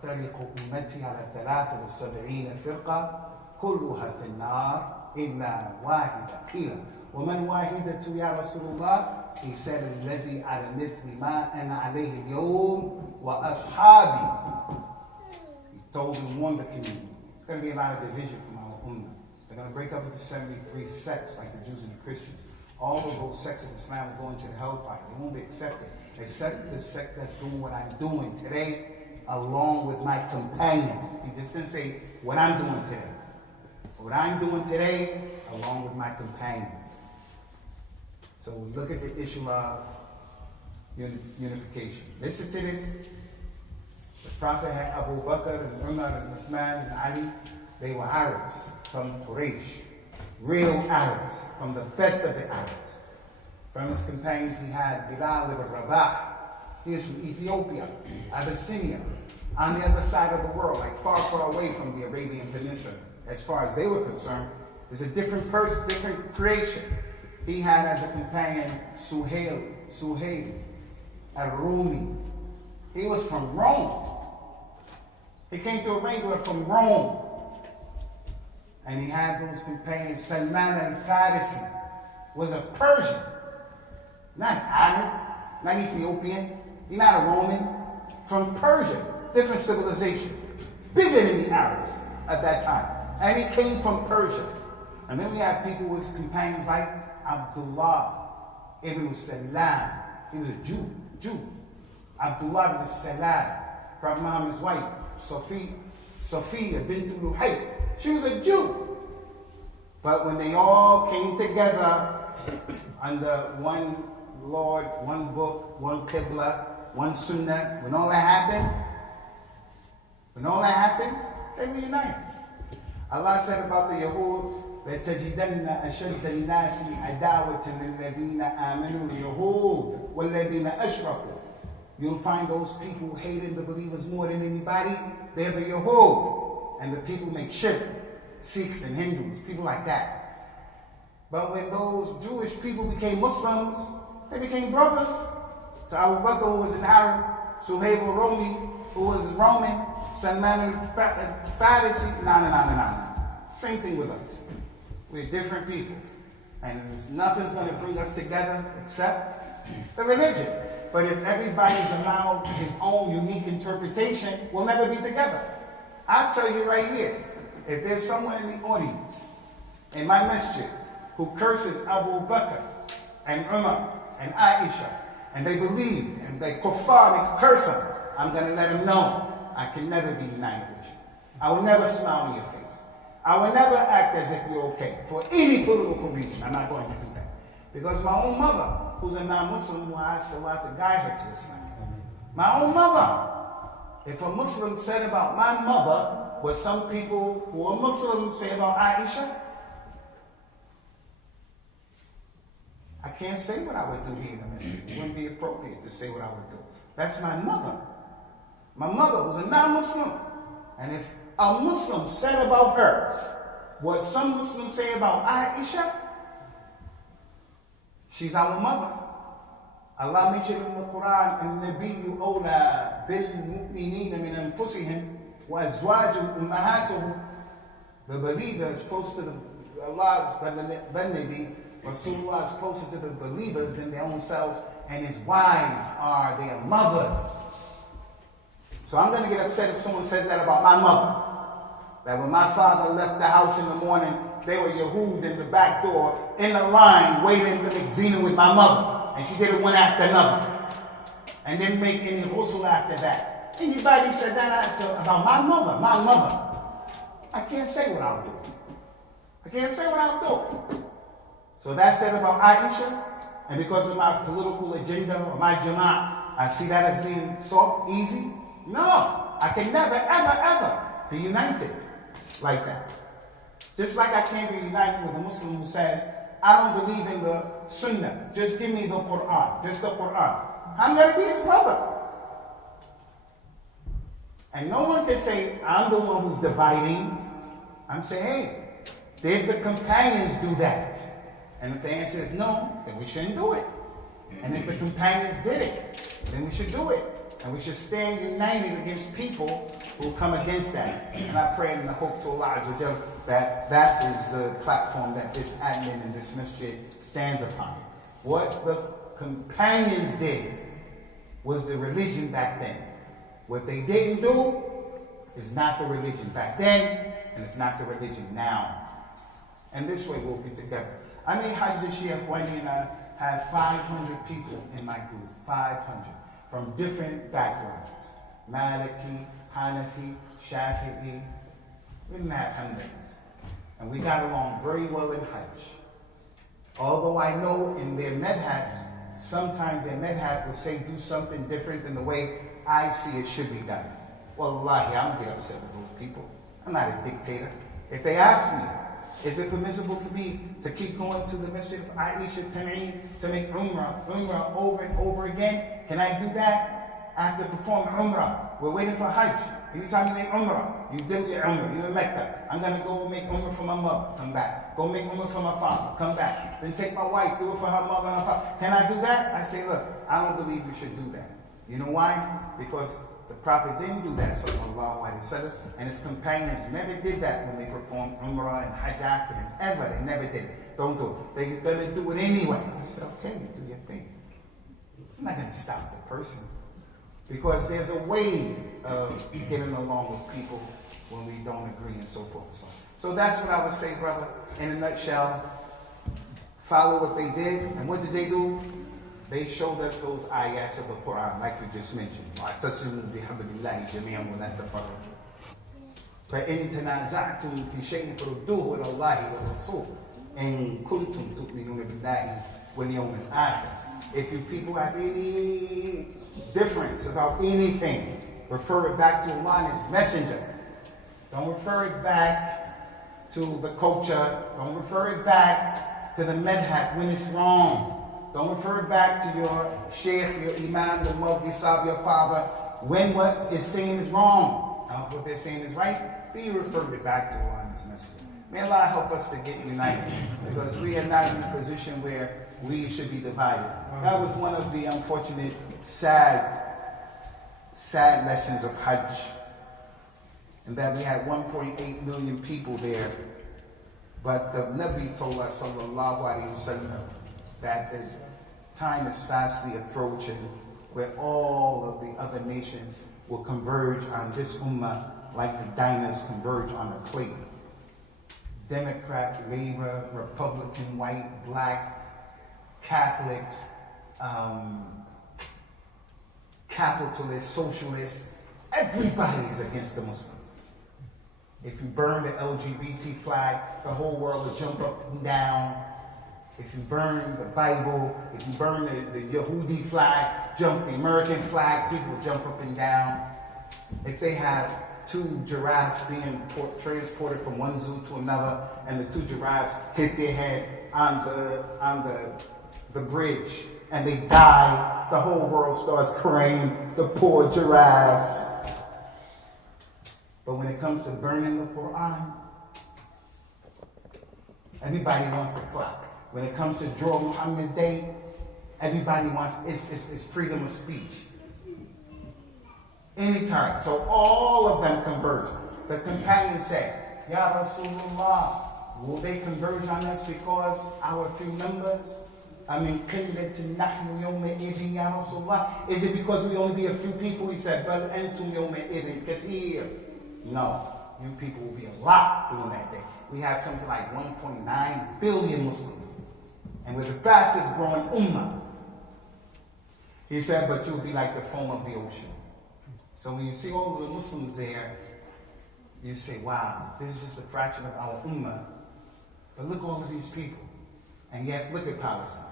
تفترق أمتي على 73 فرقة كلها في النار إلا واحدة. قيل ومن واحدة يا رسول الله؟ He said الذي على مثل ما أنا عليه اليوم وأصحابي. He told and warned the community. There's going to be a lot of division from our ummah. They're going to break up into 73 sects like the Jews and the Christians. All of those sects of Islam will go into the hellfire. They won't be accepted, except the sect that's doing what I'm doing today, along with my companions. He just didn't say what I'm doing today. What I'm doing today, along with my companions. So we look at the issue of unification. Listen to this. The Prophet had Abu Bakr and Umar and Uthman and Ali. They were Arabs from Quraysh. Real Arabs, from the best of the Arabs. From his companions we had Bilal ibn Rabah. He is from Ethiopia, Abyssinia, on the other side of the world, like far, far away from the Arabian Peninsula. As far as they were concerned, it's a different person, different creation. He had as a companion Suhail al-Rumi. He was from Rome. He came to Arabia from Rome. And he had those companions. Salman al-Farisi was a Persian, not Arab, not Ethiopian. He's not a Roman. From Persia, different civilization, bigger than the Arabs at that time. And he came from Persia. And then we had people with companions like Abdullah ibn Salam. He was a Jew. Abdullah ibn Salam, Prophet Muhammad's wife, Sophia bint Luhay. She was a Jew. But when they all came together under one Lord, one book, one Qibla, one Sunnah, when all that happened, they were united. Allah said about the Yahud, لَتَجِدَنَّ أَشَدَّ النَّاسِ عَدَاوَةً لِلَّذِينَ آمَنُوا الْيَهُودُ وَالَّذِينَ أَشْرَكُوا. You'll find those people who hated the believers more than anybody. They're the Yahud. And the people make shirk, Sikhs and Hindus, people like that. But when those Jewish people became Muslims, they became brothers. So Abu Bakr, who was an Arab, Suhaib al-Rumi, who was Roman, Salman al-Farisi, no. Same thing with us. We're different people. And nothing's going to bring us together except the religion. But if everybody's allowed his own unique interpretation, we'll never be together. I'll tell you right here, if there's someone in the audience, in my masjid, who curses Abu Bakr and Umar and Aisha, and they believe, and they kuffar, and they curse them, I'm going to let them know I can never be united with you. I will never smile in your face. I will never act as if you're okay. For any political reason, I'm not going to do that. Because my own mother, who's a non-Muslim, who I asked Allah to guide her to Islam. My own mother. If a Muslim said about my mother what some people who are Muslim say about Aisha, I can't say what I would do here in the masjid. It wouldn't be appropriate to say what I would do. That's my mother. My mother was a non-Muslim. And if a Muslim said about her what some Muslims say about Aisha, she's our mother. Allah mentioned in the Quran, النبي أولى بالمؤمنين من أنفسهم وأزواجهم أمهاتهم. The believer is closer to Allah's Nabi, Rasulullah is closer to the believers than their own selves, and his wives are their mothers. So I'm going to get upset if someone says that about my mother. That when my father left the house in the morning, they were Yahud in the back door, in the line, waiting to make zina with my mother. And she did it one after another. And didn't make any ghusl after that. Anybody said that about my mother, I can't say what I'll do. So that's said about Aisha, and because of my political agenda or my jama'ah, I see that as being soft, easy. No, I can never, ever be united like that. Just like I can't be united with a Muslim who says, I don't believe in the Sunnah, just give me the Quran, just the Quran. I'm going to be his brother. And no one can say, I'm the one who's dividing. I'm saying, hey, did the companions do that? And if the answer is no, then we shouldn't do it. And if the companions did it, then we should do it. And we should stand united against people who come against that. And I pray in the hope to Allah Azza wa Jal that that is the platform that this admin and this masjid stands upon. What the companions did was the religion back then. What they didn't do is not the religion back then, and it's not the religion now. And this way we'll be together. I made Hajj this year, Wendy and I had 500 people in my group, 500, from different backgrounds. Maliki, Hanafi, Shafi'i. We didn't have hundreds. And we got along very well in Hajj. Although I know in their madhabs, sometimes their madhab will say do something different than the way I see it should be done. Wallahi, I don't get upset with those people. I'm not a dictator. If they ask me, is it permissible for me to keep going to the Masjid of Aisha Tan'een to make Umrah over and over again? Can I do that? I have to perform Umrah. We're waiting for Hajj. Anytime you make Umrah, you do your Umrah. You're in Mecca. I'm going to go make Umrah for my mother. Come back. Go make Umrah for my father. Come back. Then take my wife. Do it for her mother and her father. Can I do that? I say, look, I don't believe you should do that. You know why? Because the Prophet didn't do that, sallallahu alaihi wasallam, and his companions never did that when they performed Umrah and Hajj and ever. They never did it. Don't do it. They're going to do it anyway. I said, okay, you do your thing. I'm not going to stop the person. Because there's a way of getting along with people when we don't agree and so forth. So that's what I would say, brother, in a nutshell. Follow what they did. And what did they do? They showed us those ayats of the Quran, like we just mentioned. وَاعْتَصِمُوا بِحَبْلِ اللَّهِ جَمِيعًا وَلَا تَفَرَّقُوا فَإِن تَنَازَعْتُمْ فِي شَيْءٍ فَرُدُّوهُ إِلَى اللَّهِ وَالرَّسُولِ إِن كُنتُمْ تُؤْمِنُونَ بِاللَّهِ وَالْيَوْمِ الْآخِرِ. If you people have any difference about anything, refer it back to Allah and His Messenger. Don't refer it back to the culture. Don't refer it back to the madhab when it's wrong. Don't refer it back to your Sheikh, your Imam, the Mufti Sahib, your father, when what is saying is wrong. Now, if what they're saying is right, then you refer it back to Allah and His Messenger. May Allah help us to get united, because we are not in a position where we should be divided. That was one of the unfortunate, sad lessons of Hajj. And that we had 1.8 million people there. But the Nabi told us, sallallahu alaihi wasallam, that the time is fastly approaching where all of the other nations will converge on this ummah like the diners converge on a plate. Democrat, Labor, Republican, white, black, Catholics, capitalists, socialists, everybody is against the Muslims. If you burn the LGBT flag, the whole world will jump up and down. If you burn the Bible, if you burn the Yehudi flag, the American flag, people will jump up and down. If they have two giraffes being transported from one zoo to another, and the two giraffes hit their head on the bridge, and they die, the whole world starts crying, the poor giraffes. But when it comes to burning the Quran, everybody wants to clap. When it comes to draw Muhammad Day, everybody wants, it's freedom of speech. Anytime. So all of them converge. The companions say, Ya Rasulullah, will they converge on us because our few members? Ya Rasulullah. Is it because we only be a few people? He said, Bal antum yawma idin kathir. No, you people will be a lot during that day. We have something like 1.9 billion Muslims. And we're the fastest growing ummah. He said, but you'll be like the foam of the ocean. So when you see all of the Muslims there, you say, wow, this is just a fraction of our ummah. But look at all of these people. And yet, look at Palestine.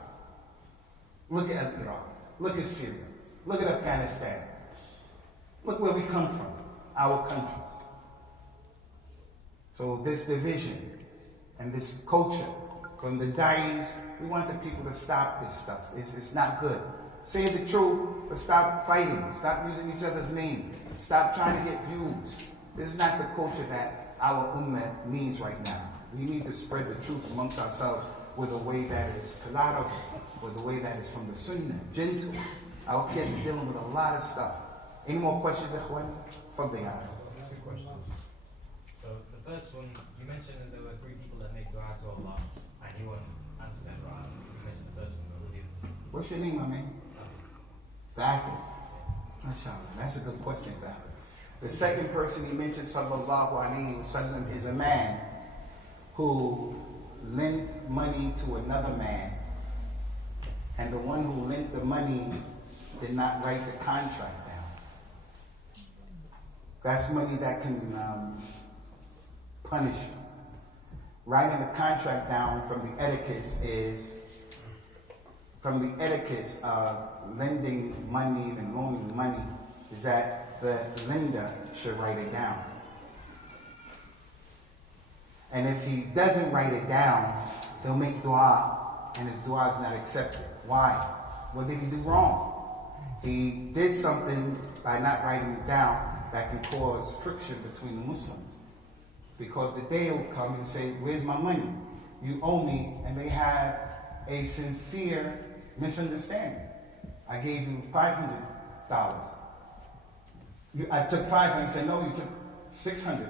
Look at Iraq. Look at Syria. Look at Afghanistan. Look where we come from, our countries. So this division and this culture from the da'is, we want the people to stop this stuff. It's not good. Say the truth, but stop fighting. Stop using each other's name. Stop trying to get views. This is not the culture that our ummah needs right now. We need to spread the truth amongst ourselves with a way that is palatable, with a way that is from the sunnah, gentle. Our kids are dealing with a lot of stuff. Any more questions, Ikhwan? Fadli. Two questions. So the first one, you mentioned that there were 3 people that make dua to Allah, and you won't answer them right. You mentioned the first one, but who did? What's your name, my man? Thahab. MashaAllah. That's a good question, Thahab. The second person he mentioned, sallallahu alayhi wa sallam, is a man who lent money to another man, and the one who lent the money did not write the contract down. That's money that can punish you. Writing the contract down from the etiquette of lending money and loaning money is that the lender should write it down. And if he doesn't write it down, he'll make dua, and his dua is not accepted. Why? What did he do wrong? He did something by not writing it down that can cause friction between the Muslims. Because the day will come and say, where's my money? You owe me, and they have a sincere misunderstanding. I gave you $500. I took 500. You said, no, you took 600.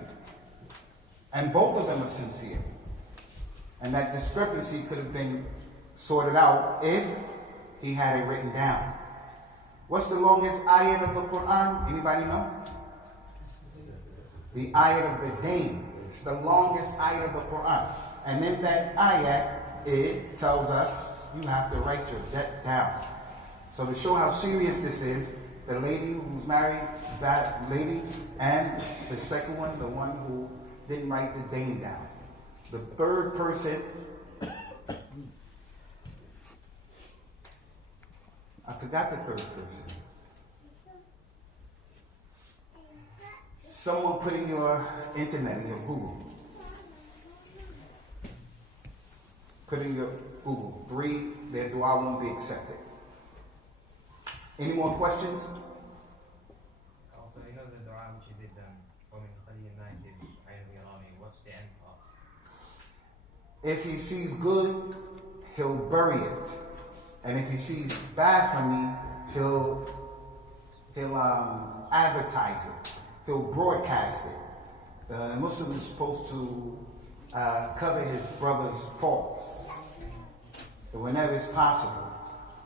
And both of them are sincere. And that discrepancy could have been sorted out if he had it written down. What's the longest ayat of the Quran? Anybody know? The ayat of the deen. It's the longest ayat of the Quran. And in that ayat, it tells us you have to write your debt down. So to show how serious this is, the lady who's married, that lady, and the second one, the one who didn't write the deen down. The third person, I forgot the third person. Someone put in your internet, in your Google. Put in your Google. 3, their dua won't be accepted. Any more questions? Also, you know the dua which you did, what's the end part? If he sees good, he'll bury it. And if he sees bad from me, he'll advertise it. He'll broadcast it. The Muslim is supposed to cover his brother's faults whenever it's possible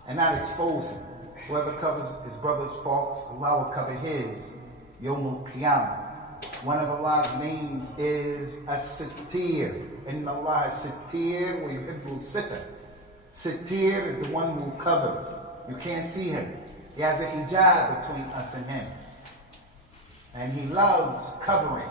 and not expose him. Whoever covers his brother's faults, Allah will cover his. Yawmul Qiyamah. One of Allah's names is As-Sittir. Inna Allah As-Sittir wa yuhibbul Sitr. Sittir is the one who covers. You can't see him. He has a hijab between us and him. And he loves covering.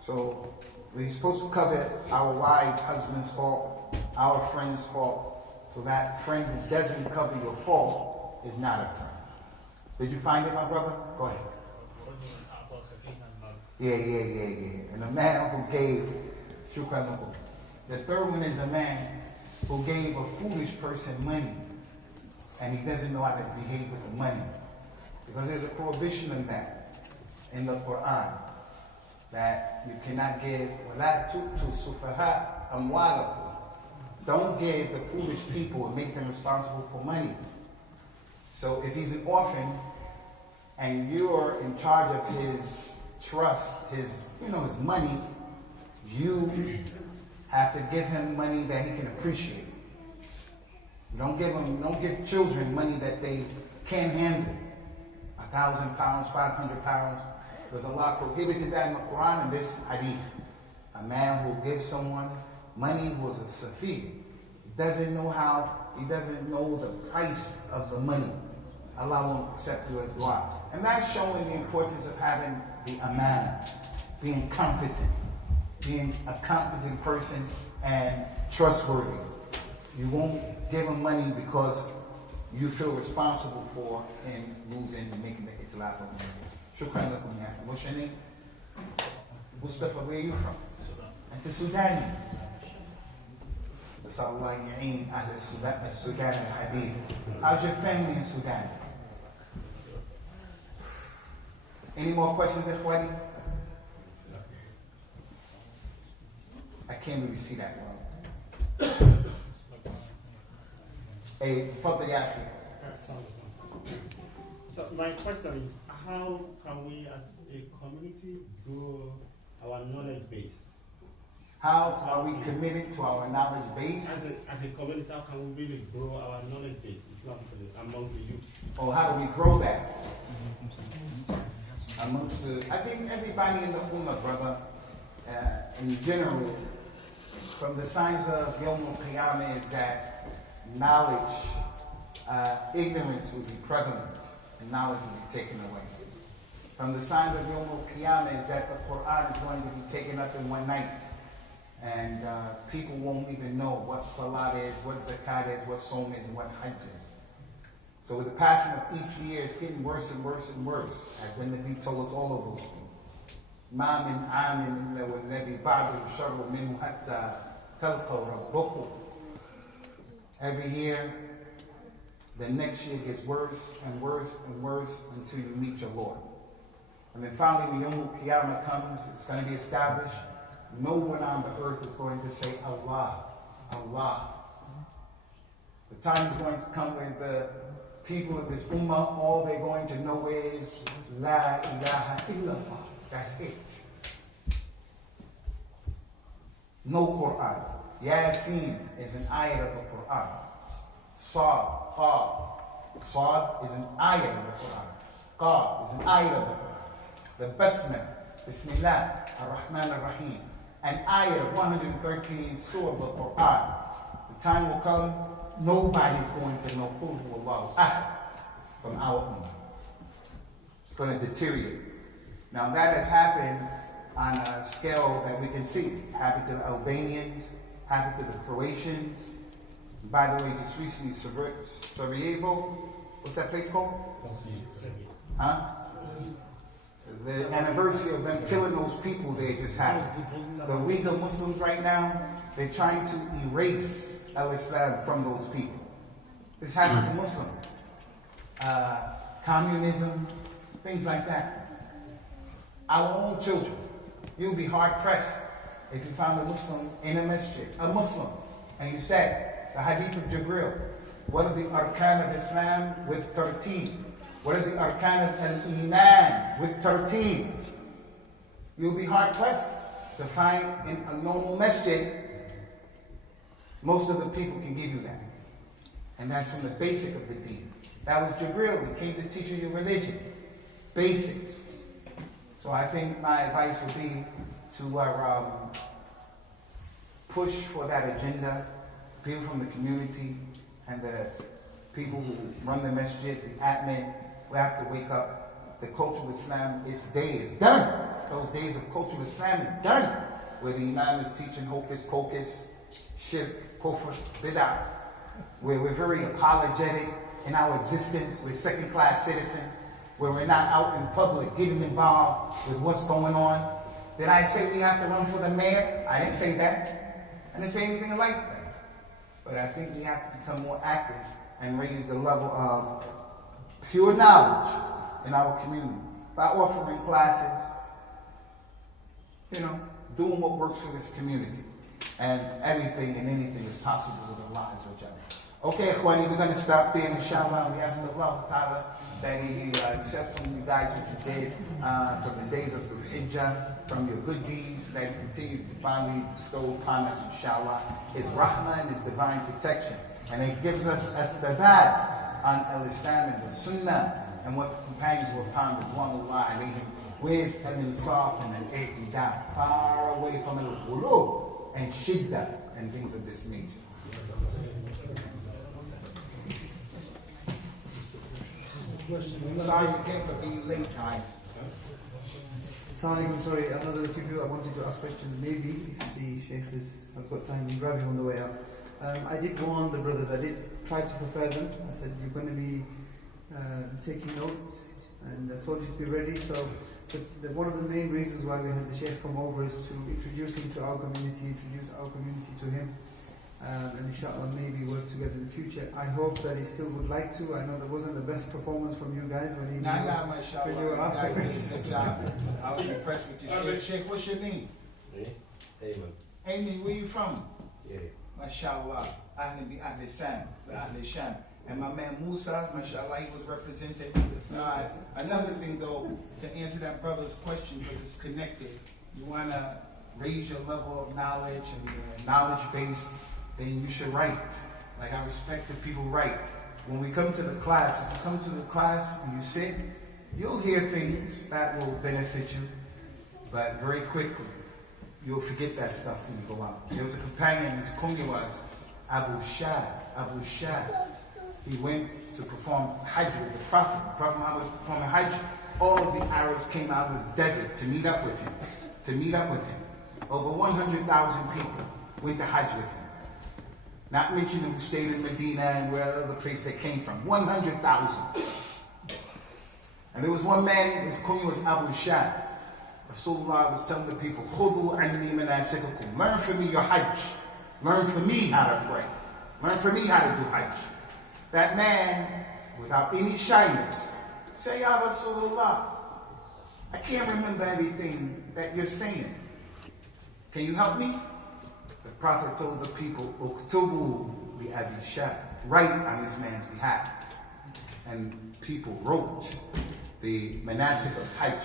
So we're supposed to cover our wives' husband's fault, our friend's fault. So that friend who doesn't cover your fault is not a friend. Did you find it, my brother? Go ahead. Yeah. And the man who gave, shukran. The third one is a man who gave a foolish person money and he doesn't know how to behave with the money. Because there's a prohibition on that in the Quran that you cannot give وَلَا تُؤْتُوا السُّفَهَاءَ أَمْوَالَكُمْ. Don't give the foolish people and make them responsible for money. So if he's an orphan and you're in charge of his trust, his money, you have to give him money that he can appreciate. You don't give children money that they can't handle. 1,000 pounds, 500 pounds. Because Allah prohibited that in the Quran in this hadith. A man who gives someone money was a safir. He doesn't know the price of the money. Allah won't accept your dua. And that's showing the importance of having the amana, being competent, being a competent person and trustworthy. You won't give him money because you feel responsible for him losing and making the itlaf of him. Shukran lakum ya. What's your name? Mustafa, where are you from? Anta Sudani. Sallallahu ya'een ala Sudan al-Habib. How's your family in Sudan? Any more questions, Ikhwani? I can't really see that well. Hey, Fadli Yafi. So my question is, how can we as a community grow our knowledge base? How are we committed to our knowledge base? As a community, how can we really grow our knowledge base Islamically among the youth? Or how do we grow that? Amongst the, I think everybody in the Ummah, brother, in general, from the signs of Yawm al-Qiyamah is that knowledge, ignorance will be prevalent and knowledge will be taken away. From the signs of Yawm al-Qiyamah is that the Quran is going to be taken up in one night. And people won't even know what Salat is, what Zakat is, what Som is, and what Hajj is. So with the passing of each year, it's getting worse and worse and worse, as when the Nabi told us all of those things. مَا مِنْ عَامٍ إِلَّا وَالَّذِي بَعْدُ الشَّرُّ مِنْهُ حَتَّى تَلْقَوْا رَبَّكُمْ. Every year, the next year gets worse and worse and worse until you meet your Lord. And then finally, when Yawm al-Qiyamah comes, it's going to be established. No one on the earth is going to say Allah, Allah. The time is going to come when the people of this ummah, all they're going to know is La ilaha illallah. That's it. No Quran. Yasin is an ayat of the Quran. Sad, Qaf. Sad is an ayat of the Quran. Qaf is an ayat of the Quran. The Basmah, Bismillah, Ar-Rahman Ar-Rahim. An ayat of 113 surah of the Quran. The time will come, nobody's going to know Qul Huwallahu Ahad from our ummah. It's going to deteriorate. Now that has happened on a scale that we can see. It happened to the Albanians, happened to the Croatians. And by the way, just recently, Sarajevo, what's that place called? Huh? The anniversary of them killing those people there just happened. The Uyghur Muslims right now, they're trying to erase al-Islam from those people. This happened to Muslims. Communism, things like that. Our own children. You'll be hard-pressed if you found a Muslim in a masjid, a Muslim, and you said, the Hadith of Jibril, what are the arkan of Islam with tartib? What are the arkan of al-Iman with tartib? You'll be hard-pressed to find in a normal masjid, most of the people can give you that. And that's from the basic of the deen. That was Jibril. He came to teach you your religion. Basics. So I think my advice would be to push for that agenda. People from the community and the people who run the masjid, the admin, we have to wake up. The cultural Islam, its day is done. Those days of cultural Islam is done. Where the Imam is teaching hocus pocus, shirk, kufr, bid'ah. Where we're very apologetic in our existence. We're second-class citizens. Where we're not out in public getting involved with what's going on. Did I say we have to run for the mayor? I didn't say that. I didn't say anything like that. But I think we have to become more active and raise the level of pure knowledge in our community by offering classes, doing what works for this community. And everything and anything is possible with Allah Azza wa Jalla. Okay, Khwani, we're going to stop there, inshallah. We ask Allah Ta'ala that He accept from you guys what you did from the days of the Hijjah, from your good deeds, that He continue to divinely bestow upon us, inshallah, His rahmah and His divine protection. And He gives us at-Thahabi on al-Islam and the Sunnah and what the companions were upon Ridwanullah alayhim with al-Insaf and al-I'tidal, far away from al-Ghulub and Shiddah and things of this nature. Sorry again for being late, guys. Assalamu Alikum, sorry, I know there are a few people I wanted to ask questions. Maybe, if the Sheikh has got time, we'll grab you on the way out. I did warn the brothers, I did try to prepare them. I said, you're going to be taking notes, and I told you to be ready. So, one of the main reasons why we had the Sheikh come over is to introduce him to our community, introduce our community to him. And inshallah maybe work together in the future. I hope that he still would like to. I know that wasn't the best performance from you guys when you were asked for questions. I was impressed with you, Sheikh. Sheikh, what's your name? Ayman. Amy, where you from? Syria. MashaAllah. Ahli bi Ahli Sam, Ahli Sham. And my man Musa, mashallah, he was represented. Another thing though, to answer that brother's question, because it's connected, you want to raise your level of knowledge and knowledge base, then you should write. Like I respect that people write. When we come to the class, if you come to the class and you sit, you'll hear things that will benefit you, but very quickly, you'll forget that stuff when you go out. There was a companion, his kunya was Abu Shad. He went to perform Hajj with the Prophet. The Prophet Muhammad was performing Hajj. All of the Arabs came out of the desert to meet up with him. Over 100,000 people went to Hajj with him. Not mentioning who stayed in Medina and where other place they came from. 100,000. And there was one man, his kunya was Abu Shad. Rasulullah was telling the people, Khudhu anni manasikakum. Learn from me your Hajj. Learn from me how to pray. Learn from me how to do Hajj. That man, without any shyness, say, Ya Rasulullah, I can't remember everything that you're saying. Can you help me? The Prophet told the people, Uktubu li Abi Shad. Write on this man's behalf. And people wrote the manasik of Hajj,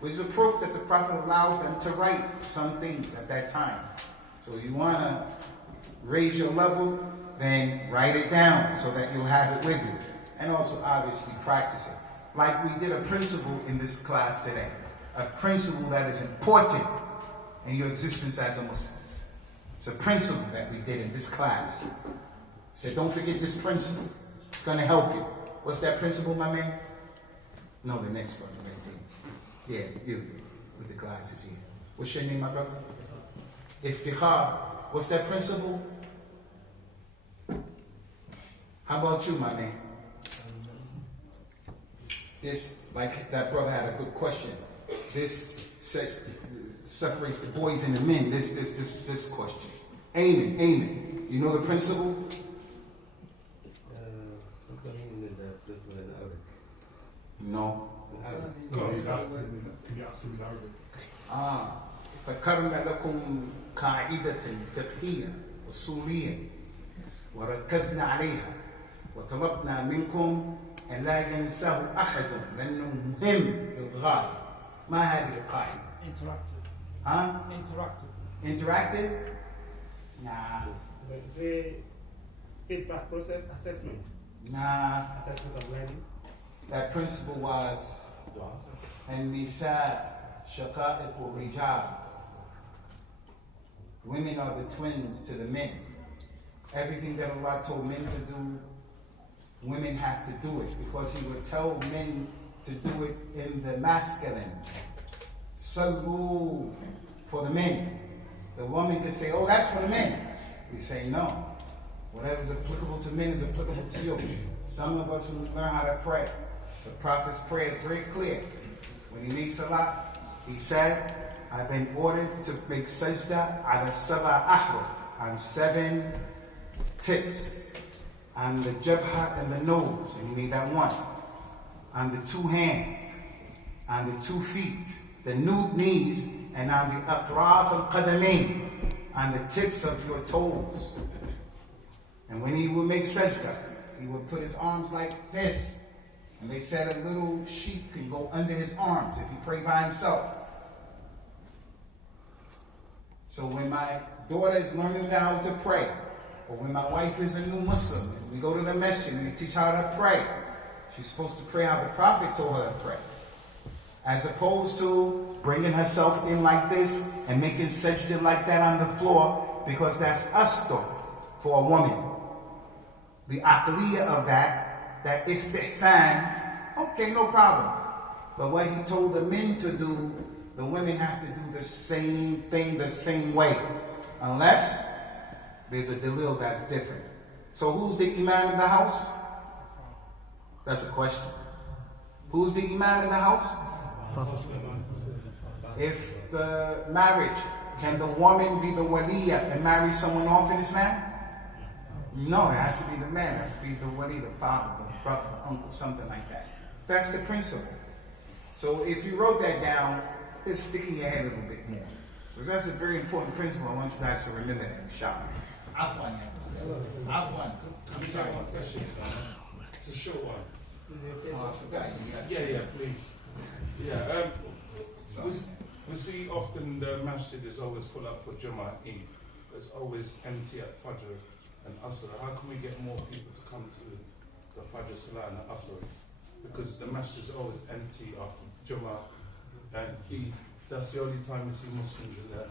which is a proof that the Prophet allowed them to write some things at that time. So if you want to raise your level, then write it down so that you'll have it with you. And also obviously practice it. Like we did a principle in this class today. A principle that is important in your existence as a Muslim. It's a principle that we did in this class. So don't forget this principle. It's going to help you. What's that principle, my man? No, the next brother right there. Yeah, you with the glasses here. What's your name, my brother? Iftikhar. What's that principle? How about you, my man? This, like that brother had a good question. This separates the boys and the men. This question. Amen. You know the principle? No. ذكرنا لكم قاعدة فقهية أصولية وركزنا عليها وطلبنا منكم أن لا ينساه أحد لأنه مهم للغاية. ما هذه القاعدة؟ Interactive? Nah. The feedback process assessment. Nah. Assessment of learning. That principle was النساء شقائق الرجال. Women are the twins to the men. Everything that Allah told men to do, women have to do it, because He would tell men to do it in the masculine. Sallu for the men. The woman could say, oh, that's for the men. We say, no. Whatever's applicable to men is applicable to you. Some of us, when we learn how to pray, the Prophet's prayer is very clear. When he made salah, he said, I've been ordered to make sajda ala sab'a ahruf, on 7 tips, on the jabha and the nose, and he made that one, on the 2 hands, on the 2 feet, the knees, and on the atraf al-qadamain, on the tips of your toes. And when he would make sajda, he would put his arms like this. And they said a little sheep can go under his arms if he prayed by himself. So when my daughter is learning how to pray, or when my wife is a new Muslim, and we go to the masjid and we teach her how to pray, she's supposed to pray how the Prophet told her to pray. As opposed to bringing herself in like this and making sajda like that on the floor, because that's astur for a woman. The aqliyah of that istihsan, okay, no problem. But what he told the men to do, the women have to do the same thing the same way. Unless there's a dalil that's different. So who's the imam in the house? That's a question. Who's the imam in the house? If the marriage, can the woman be the waliya and marry someone off in Islam? No, it has to be the man. It has to be the wali, the father, the brother, the uncle, something like that. That's the principle. So if you wrote that down, it's sticking your head a little bit more. Because that's a very important principle. I want you guys to remember that, inshallah. Afwan. It's a short one. Yeah, please. Yeah, we see often the masjid is always full up for Jummah Eid. It's always empty at Fajr and Asr. How can we get more people to come to the Fajr Salah and the Asr? Because the masjid is always empty after Jummah and Eid. That's the only time we see Muslims in there.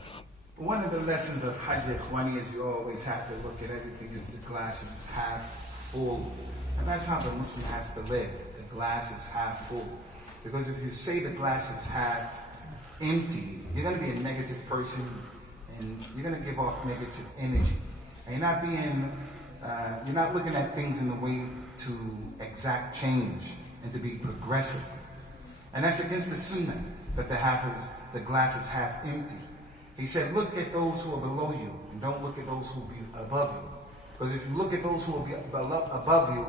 One of the lessons of Hajj Ikhwani is you always have to look at everything as the glass is half full. And that's how the Muslim has to live. The glass is half full. Because if you say the glass is half empty, you're going to be a negative person and you're going to give off negative energy. And you're not looking at things in the way to exact change and to be progressive. And that's against the sunnah that the glass is half empty. He said, look at those who are below you and don't look at those who will be above you. Because if you look at those who will be above you,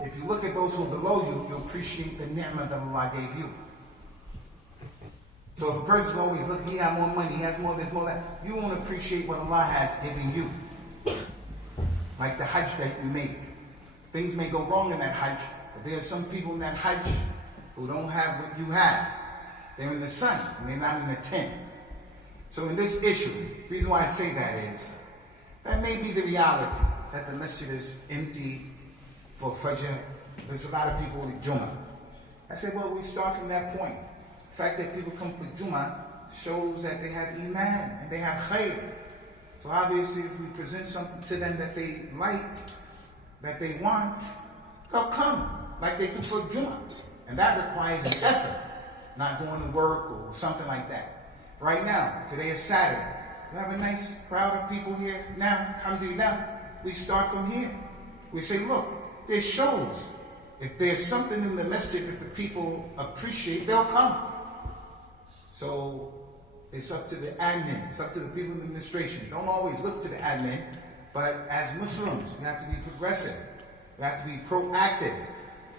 if you look at those who are below you, you'll appreciate the ni'mah that Allah gave you. So if a person's always looking, he has more money, he has more this, more that, you won't appreciate what Allah has given you. Like the Hajj that you make. Things may go wrong in that Hajj, but there are some people in that Hajj who don't have what you have. They're in the sun, and they're not in the tent. So in this issue, the reason why I say that is, that may be the reality, that the masjid is empty for Fajr. There's a lot of people in Jummah. I said, well, we start from that point. The fact that people come for Jummah shows that they have Iman, and they have Khair. So obviously, if we present something to them that they like, that they want, they'll come, like they do for Jummah. And that requires an effort. Not going to work or something like that. Right now, today is Saturday. We have a nice crowd of people here now. Alhamdulillah. We start from here. We say, look, this shows. If there's something in the masjid that the people appreciate, they'll come. So it's up to the admin. It's up to the people in the administration. Don't always look to the admin. But as Muslims, we have to be progressive. We have to be proactive.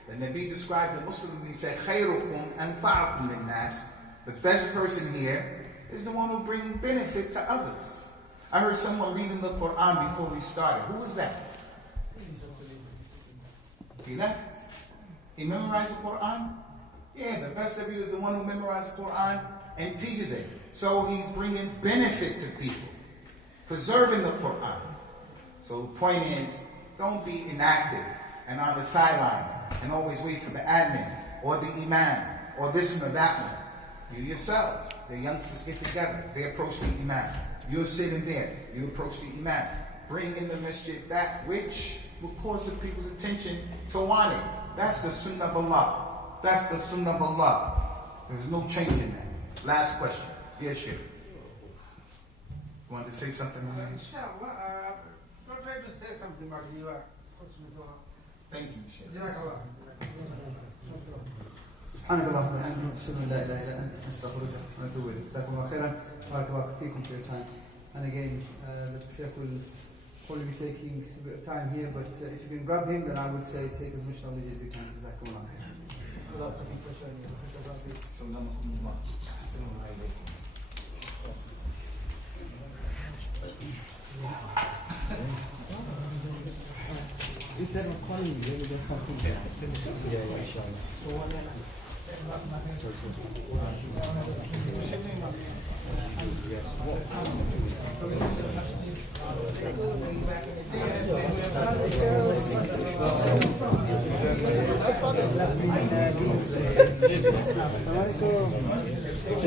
The Nabi described the Muslim, he said, خَيْرُكُمْ أَنْفَعَكُمْ لِلنَّاسِ. The best person here is the one who brings benefit to others. I heard someone reading the Quran before we started. Who was that? He left. He memorized the Quran? Yeah, the best of you is the one who memorized the Quran and teaches it. So he's bringing benefit to people. Preserving the Quran. So the point is, don't be inactive and on the sidelines and always wait for the admin or the imam or this one or that one. You yourselves, the youngsters get together, they approach the imam. You're sitting there, you approach the imam. Bring in the masjid that which will cause the people's attention to want it. That's the sunnah of Allah. That's the sunnah of Allah. There's no change in that. Last question. Yes, Sheikh. You want to say something? Inshallah, I'm trying to say something about you. Thank you, Sheikh. سبحانك اللهم وبحمدك أشهد أن لا إله إلا أنت نستغفرك ونتوب إليك. جزاكم الله خيرا. بارك الله فيكم for your time. And again, the Sheikh will probably be taking a bit of time here, but if you can grab him, then I would say take as much knowledge as you can. جزاكم الله خيرا. Is that recording? Really, there's something there. Yeah, sure. So what then? Assalamu Alikum.